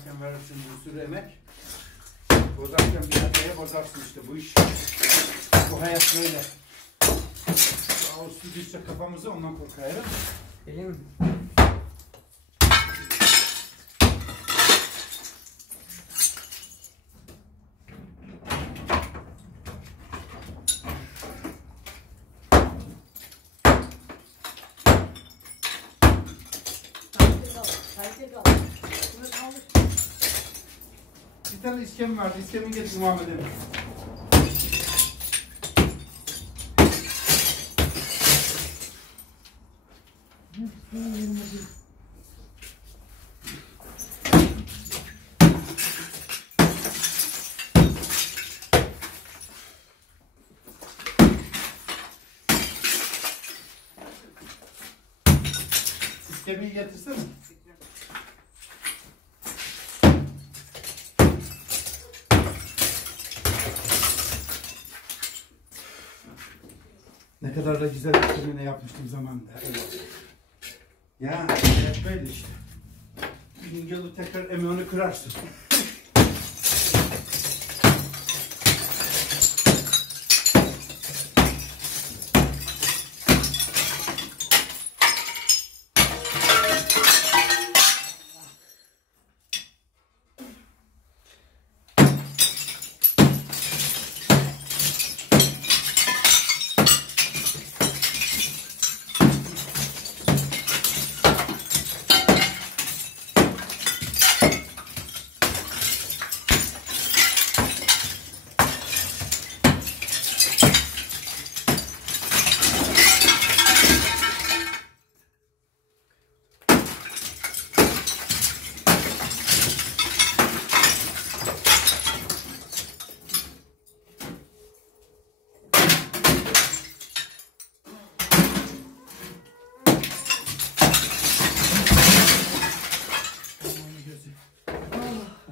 bozarken verirsin bir sürü emek. Bozarken bir hataya bozarsın işte bu iş. Bu hayat böyle. Ağustos düşse kafamızı ondan korkarım. Elim. Bir tane iskem vardı. İskemi getir Muhammed'e. İskemiyi getirsene. Ne kadar da güzel bir ne yapmıştım zamanında. Evet. Ya evet böyle işte. Bir gün gelir tekrar emeğini kırarsın.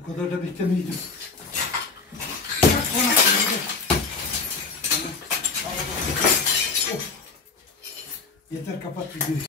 O kadar da beklemeydim. Yeter, kapat videoyu.